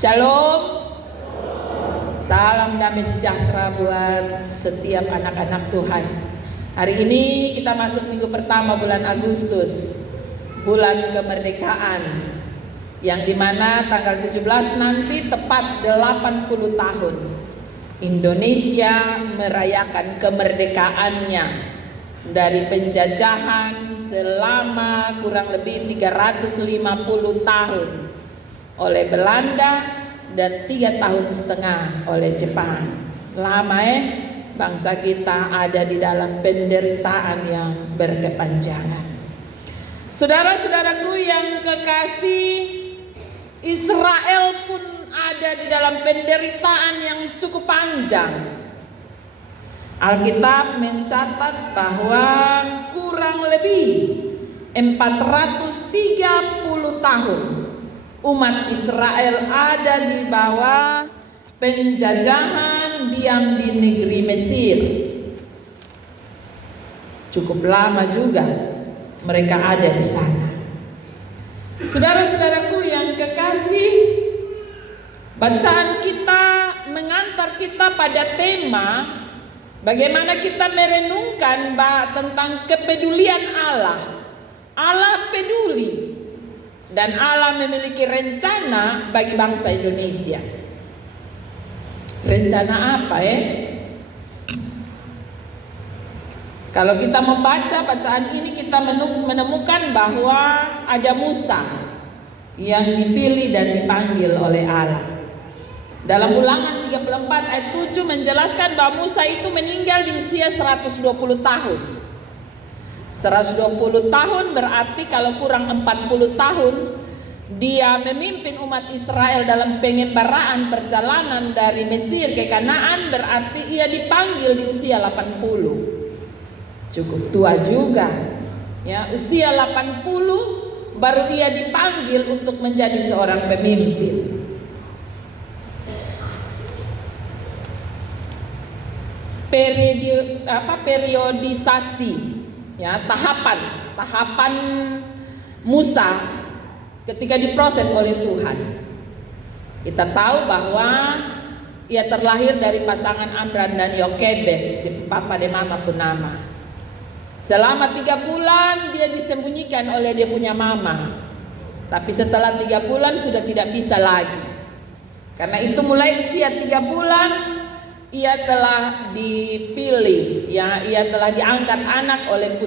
Shalom. Salam damai sejahtera buat setiap anak-anak Tuhan. Hari ini kita masuk minggu pertama bulan Agustus, bulan kemerdekaan, yang dimana tanggal 17 nanti tepat 80 tahun Indonesia merayakan kemerdekaannya dari penjajahan selama kurang lebih 350 tahun oleh Belanda dan 3,5 tahun oleh Jepang. Lama bangsa kita ada di dalam penderitaan yang berkepanjangan. Saudara-saudaraku yang kekasih, Israel pun ada di dalam penderitaan yang cukup panjang. Alkitab mencatat bahwa kurang lebih 430 tahun umat Israel ada di bawah penjajahan diam di negeri Mesir. Cukup lama juga mereka ada di sana. Saudara-saudaraku yang kekasih, bacaan kita mengantar kita pada tema bagaimana kita merenungkan tentang kepedulian Allah. Allah peduli dan Allah memiliki rencana bagi bangsa Indonesia. Rencana apa Kalau kita membaca bacaan ini, kita menemukan bahwa ada Musa yang dipilih dan dipanggil oleh Allah. Dalam Ulangan 34 ayat 7 menjelaskan bahwa Musa itu meninggal di usia 120 tahun. 120 tahun berarti kalau kurang 40 tahun dia memimpin umat Israel dalam pengembaraan perjalanan dari Mesir ke Kanaan, berarti ia dipanggil di usia 80. Cukup tua juga ya, usia 80 baru ia dipanggil untuk menjadi seorang pemimpin. Periodisasi ya, tahapan Musa ketika diproses oleh Tuhan. Kita tahu bahwa ia terlahir dari pasangan Amram dan Yokebed di Papa de Mama Punama. Selama 3 bulan dia disembunyikan oleh dia punya mama. Tapi setelah 3 bulan sudah tidak bisa lagi. Karena itu mulai usia 3 bulan ia telah dipilih, ya, ia telah diangkat anak oleh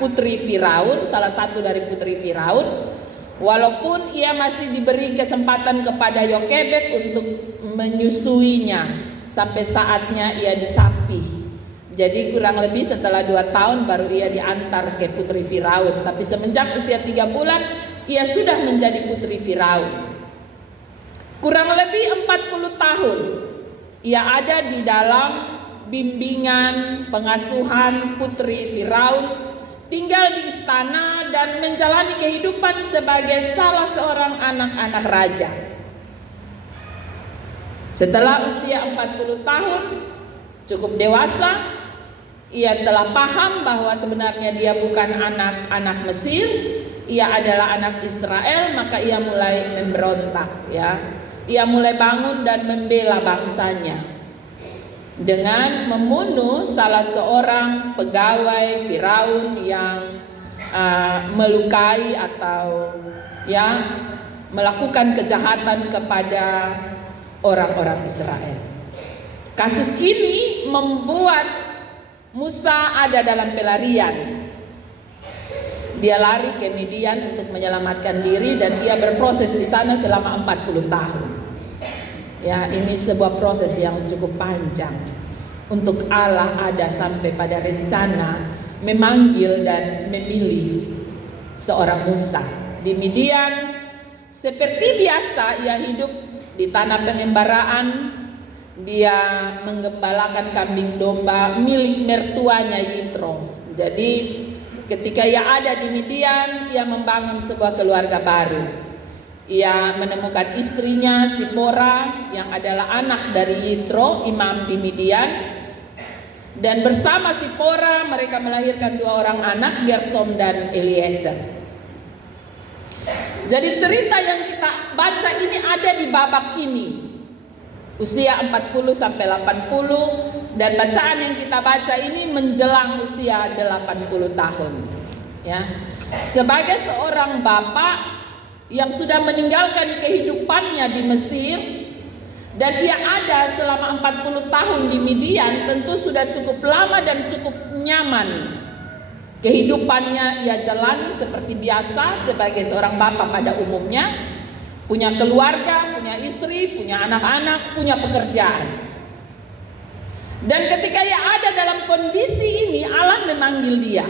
putri Firaun, salah satu dari putri Firaun. Walaupun ia masih diberi kesempatan kepada Yokebed untuk menyusuinya sampai saatnya ia disapih. Jadi kurang lebih setelah 2 tahun baru ia diantar ke putri Firaun. Tapi semenjak usia 3 bulan ia sudah menjadi putri Firaun. Kurang lebih 40 tahun ia ada di dalam bimbingan pengasuhan putri Firaun, tinggal di istana dan menjalani kehidupan sebagai salah seorang anak-anak raja. Setelah usia 40 tahun, cukup dewasa, ia telah paham bahwa sebenarnya dia bukan anak-anak Mesir, ia adalah anak Israel, maka ia mulai memberontak ya. Ia mulai bangun dan membela bangsanya dengan membunuh salah seorang pegawai Firaun yang melukai atau ya melakukan kejahatan kepada orang-orang Israel. Kasus ini membuat Musa ada dalam pelarian. Dia lari ke Midian untuk menyelamatkan diri dan dia berproses di sana selama 40 tahun. Ya, ini sebuah proses yang cukup panjang. Untuk Allah ada sampai pada rencana memanggil dan memilih seorang Musa. Di Midian seperti biasa ia hidup di tanah pengembaraan. Dia menggembalakan kambing domba milik mertuanya Yitro. Jadi ketika ia ada di Midian, ia membangun sebuah keluarga baru. Ia menemukan istrinya Sipora yang adalah anak dari Yitro, imam di Midian. Dan bersama Sipora mereka melahirkan 2 orang anak, Gersom dan Eliezer. Jadi cerita yang kita baca ini ada di babak ini, usia 40 sampai 80, dan bacaan yang kita baca ini menjelang usia 80 tahun. Ya. Sebagai seorang bapak yang sudah meninggalkan kehidupannya di Mesir dan ia ada selama 40 tahun di Midian, tentu sudah cukup lama dan cukup nyaman. Kehidupannya ia jalani seperti biasa sebagai seorang bapak pada umumnya, punya keluarga, punya istri, punya anak-anak, punya pekerjaan. Dan ketika ia ada dalam kondisi ini, Allah memanggil dia.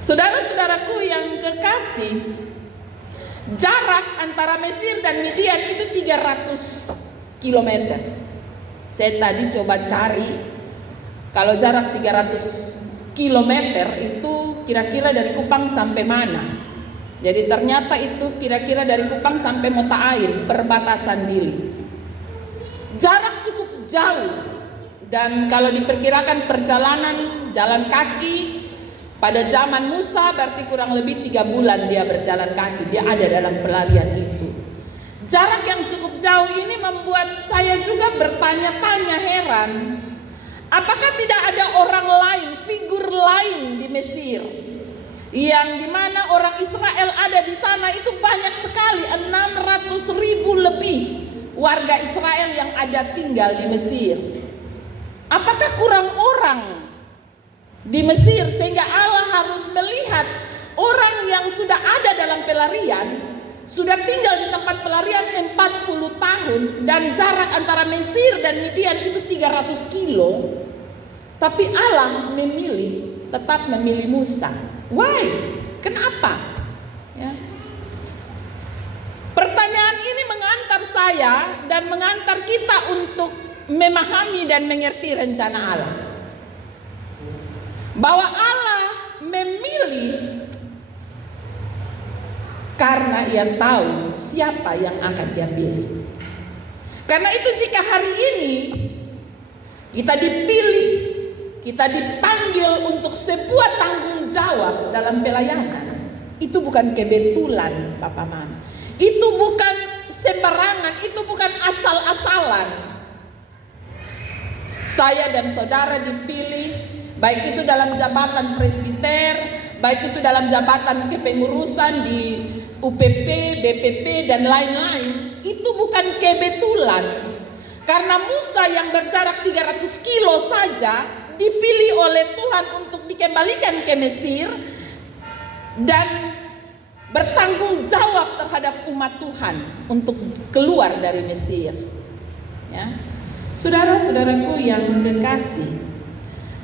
Saudara-saudaraku yang kekasih, jarak antara Mesir dan Midian itu 300 km. Saya tadi coba cari, kalau jarak 300 kilometer itu kira-kira dari Kupang sampai mana. Jadi ternyata itu kira-kira dari Kupang sampai Mota Air, perbatasan Dili. Jarak cukup jauh, dan kalau diperkirakan perjalanan jalan kaki pada zaman Musa berarti kurang lebih 3 bulan dia berjalan kaki, dia ada dalam pelarian itu. Jarak yang cukup jauh ini membuat saya juga bertanya-tanya, heran. Apakah tidak ada orang lain, figur lain di Mesir, yang dimana orang Israel ada di sana itu banyak sekali, 600.000 lebih warga Israel yang ada tinggal di Mesir. Apakah kurang orang di Mesir sehingga Allah harus melihat orang yang sudah ada dalam pelarian, sudah tinggal di tempat pelarian 40 tahun, dan jarak antara Mesir dan Midian itu 300 kilo. Tapi Allah tetap memilih Musa. Why? Kenapa? Ya. Pertanyaan ini mengantar saya dan mengantar kita untuk memahami dan mengerti rencana Allah. Bahwa Allah memilih karena ia tahu siapa yang akan dia pilih. Karena itu jika hari ini kita dipilih, kita dipanggil untuk sebuah tanggung jawab dalam pelayanan, itu bukan kebetulan, Bapak Mama. Itu bukan sembarangan, itu bukan asal-asalan. Saya dan saudara dipilih, baik itu dalam jabatan presbiter, baik itu dalam jabatan kepengurusan di UPP, BPP, dan lain-lain. Itu bukan kebetulan. Karena Musa yang berjarak 300 kilo saja dipilih oleh Tuhan untuk dikembalikan ke Mesir dan bertanggung jawab terhadap umat Tuhan untuk keluar dari Mesir. Ya. Saudara-saudaraku yang kekasih,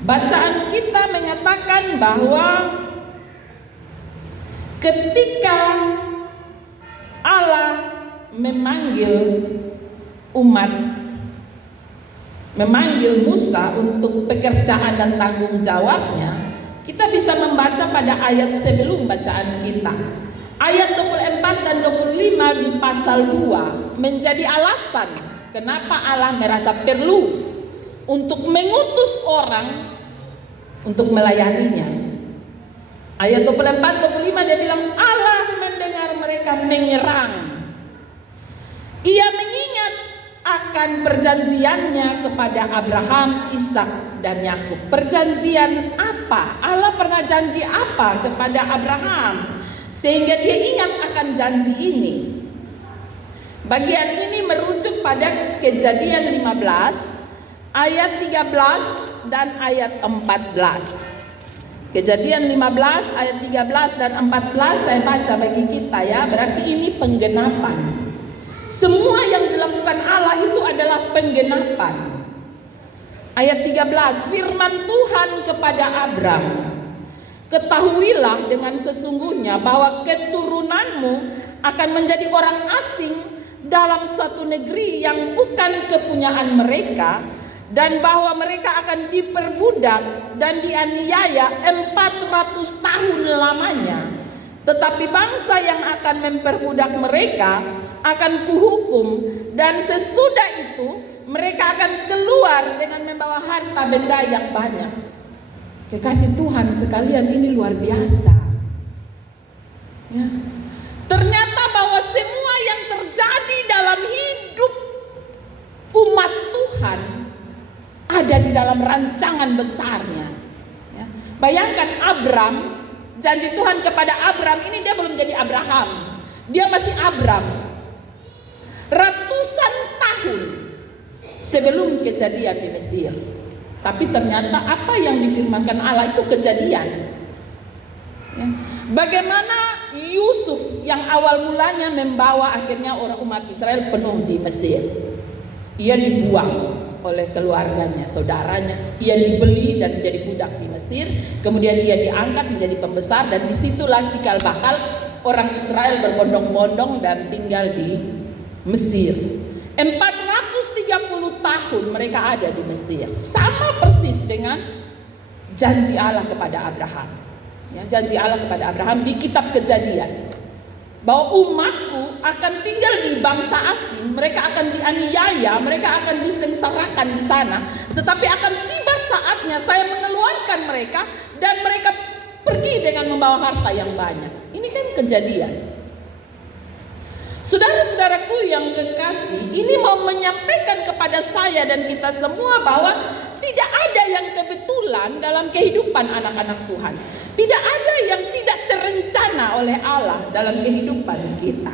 bacaan kita menyatakan bahwa ketika Allah memanggil Musa untuk pekerjaan dan tanggung jawabnya, kita bisa membaca pada ayat sebelum bacaan kita. Ayat 24 dan 25 di pasal 2 menjadi alasan kenapa Allah merasa perlu untuk mengutus orang untuk melayaninya. Ayat 24-25 dia bilang, Allah mendengar mereka menyerang. Ia mengingat akan perjanjiannya kepada Abraham, Ishak, dan Yakub. Perjanjian apa? Allah pernah janji apa kepada Abraham sehingga dia ingat akan janji ini? Bagian ini merujuk pada Kejadian 15 ayat 13 dan ayat 14. Kejadian 15 ayat 13 dan 14 saya baca bagi kita ya. Berarti ini penggenapan. Semua yang dilakukan Allah itu adalah penggenapan. Ayat 13, firman Tuhan kepada Abram, ketahuilah dengan sesungguhnya bahwa keturunanmu akan menjadi orang asing dalam suatu negeri yang bukan kepunyaan mereka, dan bahwa mereka akan diperbudak dan dianiaya 400 tahun lamanya. Tetapi bangsa yang akan memperbudak mereka akan kuhukum, dan sesudah itu mereka akan keluar dengan membawa harta benda yang banyak. Kekasih Tuhan sekalian, ini luar biasa. Ya. Ternyata bahwa semua yang terjadi dalam hidup umat Tuhan ada di dalam rancangan besarnya. Ya. Bayangkan Abram, janji Tuhan kepada Abram ini dia belum jadi Abraham, dia masih Abram. Ratusan tahun sebelum kejadian di Mesir. Tapi ternyata apa yang difirmankan Allah itu kejadian. Ya. Bagaimana Yusuf yang awal mulanya membawa akhirnya orang umat Israel penuh di Mesir. Ia dibuang oleh keluarganya, saudaranya. Ia dibeli dan menjadi budak di Mesir. Kemudian ia diangkat menjadi pembesar, dan disitulah cikal bakal orang Israel berbondong-bondong dan tinggal di Mesir. 430 tahun mereka ada di Mesir. Sama persis dengan janji Allah kepada Abraham. Ya, janji Allah kepada Abraham di kitab Kejadian, bahwa umatku akan tinggal di bangsa asing, mereka akan dianiaya, mereka akan disengsarakan di sana, tetapi akan tiba saatnya saya mengeluarkan mereka dan mereka pergi dengan membawa harta yang banyak. Ini kan Kejadian. Saudara-saudaraku yang kekasih, ini mau menyampaikan kepada saya dan kita semua bahwa tidak ada yang kebetulan dalam kehidupan anak-anak Tuhan. Tidak ada yang tidak terencana oleh Allah dalam kehidupan kita.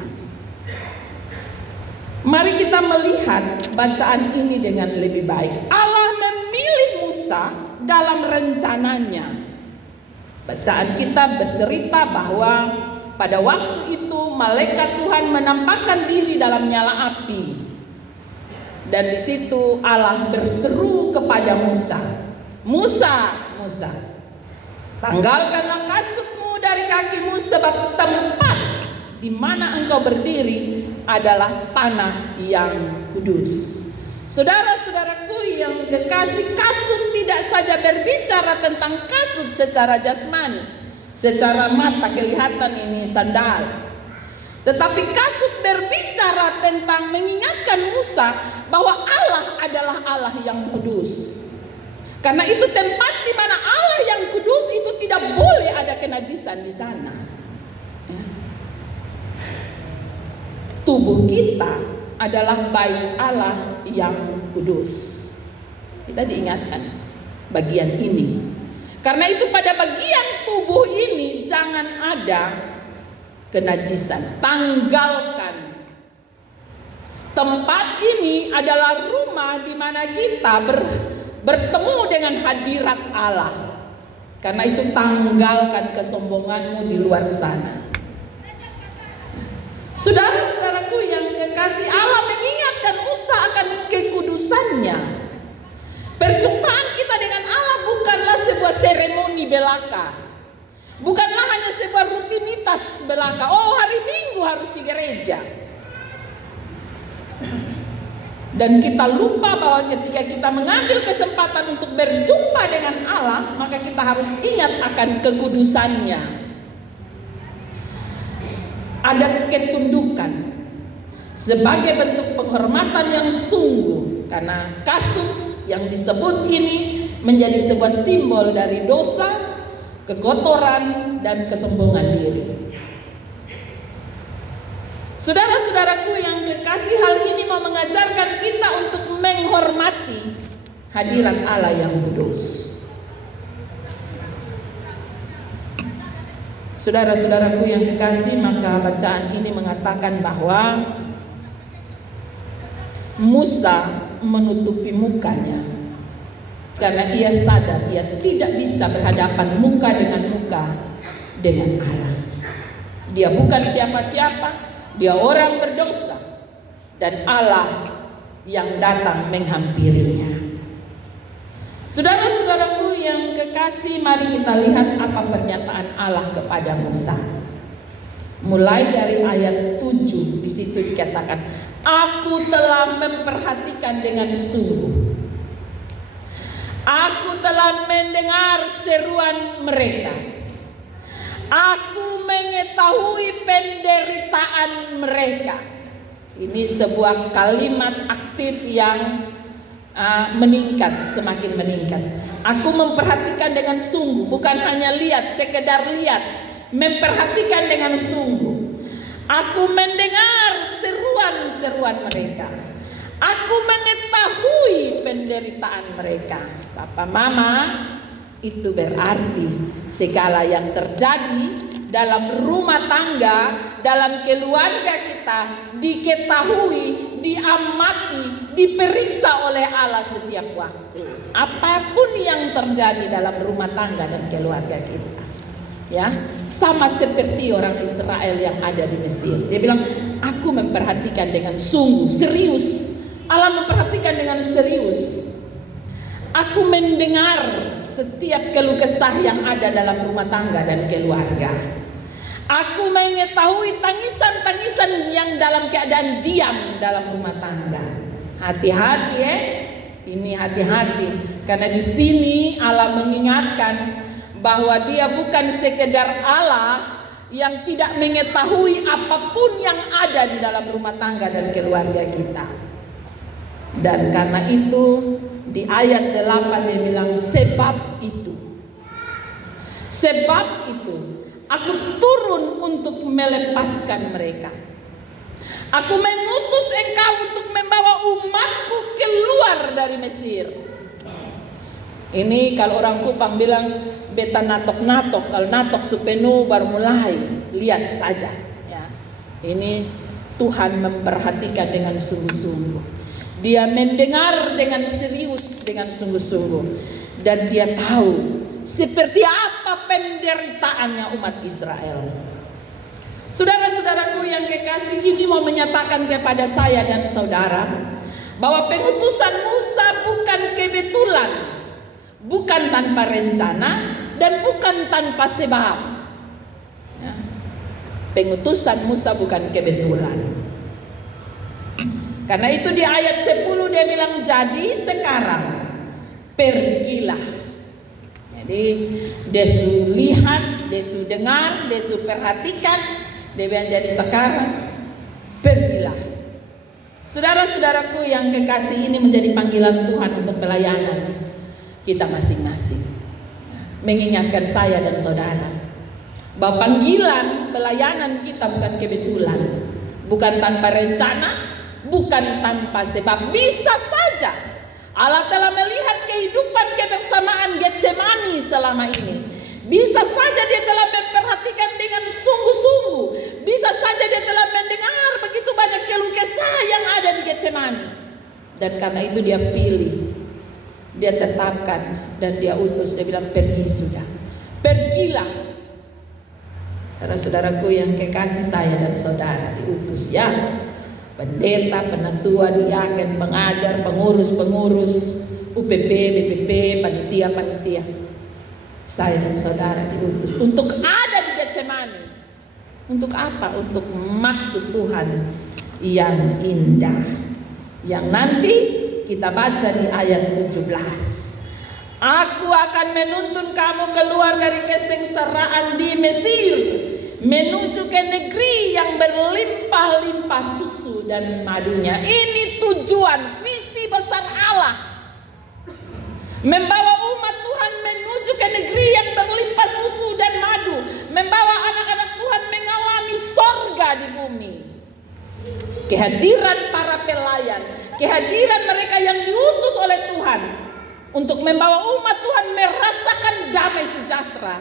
Mari kita melihat bacaan ini dengan lebih baik. Allah memilih Musa dalam rencananya. Bacaan kita bercerita bahwa pada waktu itu malaikat Tuhan menampakkan diri dalam nyala api. Dan di situ Allah berseru kepada Musa, Musa, Musa, tanggalkanlah kasutmu dari kakimu, sebab tempat di mana engkau berdiri adalah tanah yang kudus. Saudara-saudaraku yang kekasih, kasut tidak saja berbicara tentang kasut secara jasmani, secara mata kelihatan ini sandal. Tetapi kasut berbicara tentang mengingatkan Musa bahwa Allah adalah Allah yang kudus. Karena itu tempat di mana Allah yang kudus itu tidak boleh ada kenajisan di sana. Tubuh kita adalah bait Allah yang kudus. Kita diingatkan bagian ini. Karena itu pada bagian tubuh ini jangan ada kenajisan, tanggalkan. Tempat ini adalah rumah di mana kita bertemu dengan hadirat Allah. Karena itu tanggalkan kesombonganmu di luar sana. Saudara-saudaraku yang kekasih, Allah mengingatkan Musa akan kekudusannya. Perjumpaan kita dengan Allah bukanlah sebuah seremoni belaka. Bukanlah hanya sebuah rutinitas belaka. Oh, hari Minggu harus pergi gereja. Dan kita lupa bahwa ketika kita mengambil kesempatan untuk berjumpa dengan Allah, maka kita harus ingat akan kekudusannya. Ada ketundukan sebagai bentuk penghormatan yang sungguh, karena kasut yang disebut ini menjadi sebuah simbol dari dosa, kekotoran, dan kesombongan diri. Saudara-saudaraku yang kekasih, hal ini mau mengajarkan kita untuk menghormati hadirat Allah yang kudus. Saudara-saudaraku yang kekasih, maka bacaan ini mengatakan bahwa Musa menutupi mukanya karena ia sadar ia tidak bisa berhadapan muka dengan Allah. Dia bukan siapa-siapa, dia orang berdosa, dan Allah yang datang menghampirinya. Saudara-saudaraku yang kekasih, mari kita lihat apa pernyataan Allah kepada Musa. Mulai dari ayat 7, di situ dikatakan, aku telah memperhatikan dengan sungguh. Aku telah mendengar seruan mereka. Aku mengetahui penderitaan mereka. Ini sebuah kalimat aktif yang meningkat, semakin meningkat. Aku memperhatikan dengan sungguh, bukan hanya lihat, sekedar lihat, memperhatikan dengan sungguh. Aku mendengar seruan-seruan mereka. Aku mengetahui penderitaan mereka. Papa Mama, itu berarti segala yang terjadi dalam rumah tangga, dalam keluarga kita diketahui, diamati, diperiksa oleh Allah setiap waktu. Apapun yang terjadi dalam rumah tangga dan keluarga kita, ya, sama seperti orang Israel yang ada di Mesir. Dia bilang, aku memperhatikan dengan sungguh, serius. Allah memperhatikan dengan serius. Aku mendengar setiap keluh kesah yang ada dalam rumah tangga dan keluarga. Aku mengetahui tangisan-tangisan yang dalam keadaan diam dalam rumah tangga. Hati-hati ya, ini hati-hati. Karena di sini Allah mengingatkan bahwa Dia bukan sekedar Allah yang tidak mengetahui apapun yang ada di dalam rumah tangga dan keluarga kita. Dan karena itu di ayat 8 dia bilang, sebab itu aku turun untuk melepaskan mereka. Aku mengutus engkau untuk membawa umatku keluar dari Mesir. Ini kalau orang Kupang bilang beta natok-natok, kalau natok supenu baru mulai, lihat saja ya. Ini Tuhan memperhatikan dengan sungguh-sungguh. Dia mendengar dengan serius, dengan sungguh-sungguh, dan dia tahu seperti apa penderitaannya umat Israel. Saudara-saudaraku yang kekasih, ini mau menyatakan kepada saya dan saudara bahwa pengutusan Musa bukan kebetulan, bukan tanpa rencana, dan bukan tanpa sebab. Ya. Pengutusan Musa bukan kebetulan. Karena itu di ayat 10 dia bilang, jadi sekarang pergilah. Jadi Desu lihat, Desu dengar, Desu perhatikan. Dia bilang jadi sekarang pergilah. Saudara-saudaraku yang kekasih, ini menjadi panggilan Tuhan untuk pelayanan kita masing-masing. Mengingatkan saya dan saudara bahwa panggilan pelayanan kita bukan kebetulan, bukan tanpa rencana, bukan tanpa sebab. Bisa saja Allah telah melihat kehidupan kebersamaan Getsemani selama ini. Bisa saja Dia telah memperhatikan dengan sungguh-sungguh. Bisa saja Dia telah mendengar begitu banyak keluh kesah yang ada di Getsemani. Dan karena itu Dia pilih, Dia tetapkan, dan Dia utus. Dia bilang, pergi sudah, pergilah. Saudara-saudaraku yang kekasih saya dan saudara, diutus ya. Pendeta, penatua, diaken, pengajar, pengurus, UPP, BPP, panitia. Saya dan saudara diutus untuk ada di Getsemani. Untuk apa? Untuk maksud Tuhan yang indah, yang nanti kita baca di ayat 17. Aku akan menuntun kamu keluar dari kesengsaraan di Mesir, menuju ke negeri yang berlimpah-limpah susu dan madunya. Ini tujuan, visi besar Allah, membawa umat Tuhan menuju ke negeri yang berlimpah susu dan madu, membawa anak-anak Tuhan mengalami sorga di bumi. Kehadiran para pelayan, kehadiran mereka yang diutus oleh Tuhan untuk membawa umat Tuhan merasakan damai sejahtera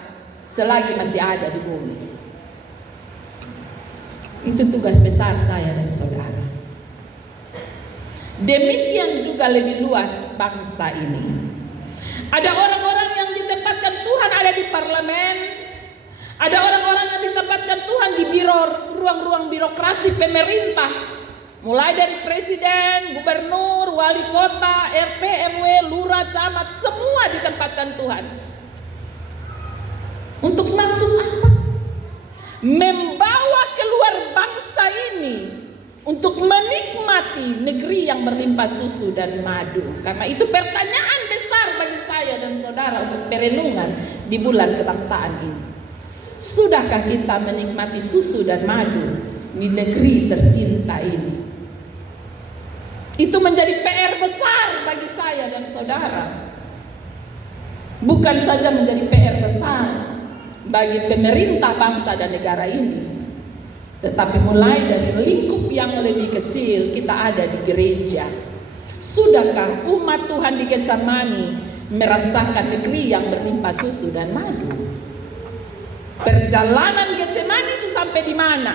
selagi masih ada di bumi. Itu tugas besar saya dan saudara. Demikian juga lebih luas bangsa ini. Ada orang-orang yang ditempatkan Tuhan ada di parlemen. Ada orang-orang yang ditempatkan Tuhan di ruang-ruang birokrasi pemerintah. Mulai dari presiden, gubernur, wali kota, RT, RW, lurah, camat, semua ditempatkan Tuhan. Untuk maksud apa? Membawa keluar bangsa ini untuk menikmati negeri yang berlimpah susu dan madu. Karena itu pertanyaan besar bagi saya dan saudara untuk perenungan di bulan kebangsaan ini. Sudahkah kita menikmati susu dan madu di negeri tercinta ini? Itu menjadi PR besar bagi saya dan saudara. Bukan saja menjadi PR besar bagi pemerintah bangsa dan negara ini, Tetapi mulai dari lingkup yang lebih kecil, kita ada di gereja. Sudahkah umat Tuhan di Getsemani merasakan negeri yang berlimpah susu dan madu? Perjalanan Getsemani itu sampai di mana?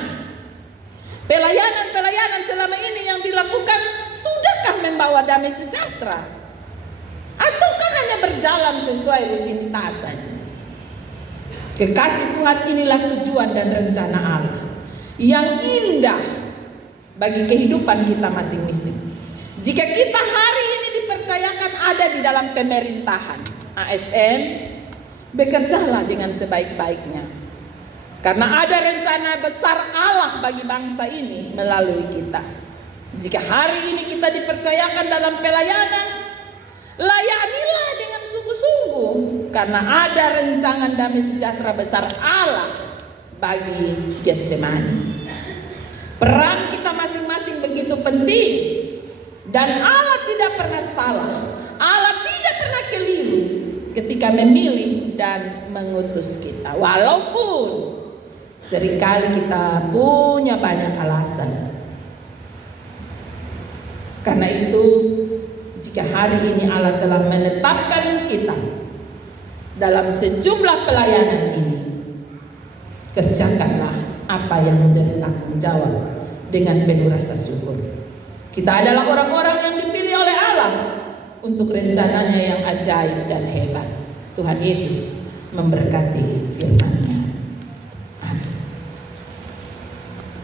Pelayanan selama ini yang dilakukan, sudahkah membawa damai sejahtera? Ataukah hanya berjalan sesuai rutinitas saja? Kekasih Tuhan, inilah tujuan dan rencana Allah yang indah bagi kehidupan kita masing-masing. Jika kita hari ini dipercayakan ada di dalam pemerintahan ASN, bekerjalah dengan sebaik-baiknya. Karena ada rencana besar Allah bagi bangsa ini melalui kita. Jika hari ini kita dipercayakan dalam pelayanan, layanilah dengan sungguh-sungguh. Karena ada rencangan damai sejahtera besar Allah bagi Getsemani. Peran kita masing-masing begitu penting. Dan Allah tidak pernah salah. Allah tidak pernah keliru ketika memilih dan mengutus kita. Walaupun seringkali kita punya banyak alasan. Karena itu, jika hari ini Allah telah menetapkan kita dalam sejumlah pelayanan ini, kerjakanlah apa yang menjadi tanggung jawab dengan penuh rasa syukur. Kita adalah orang-orang yang dipilih oleh Allah untuk rencananya yang ajaib dan hebat. Tuhan Yesus memberkati firman-Nya.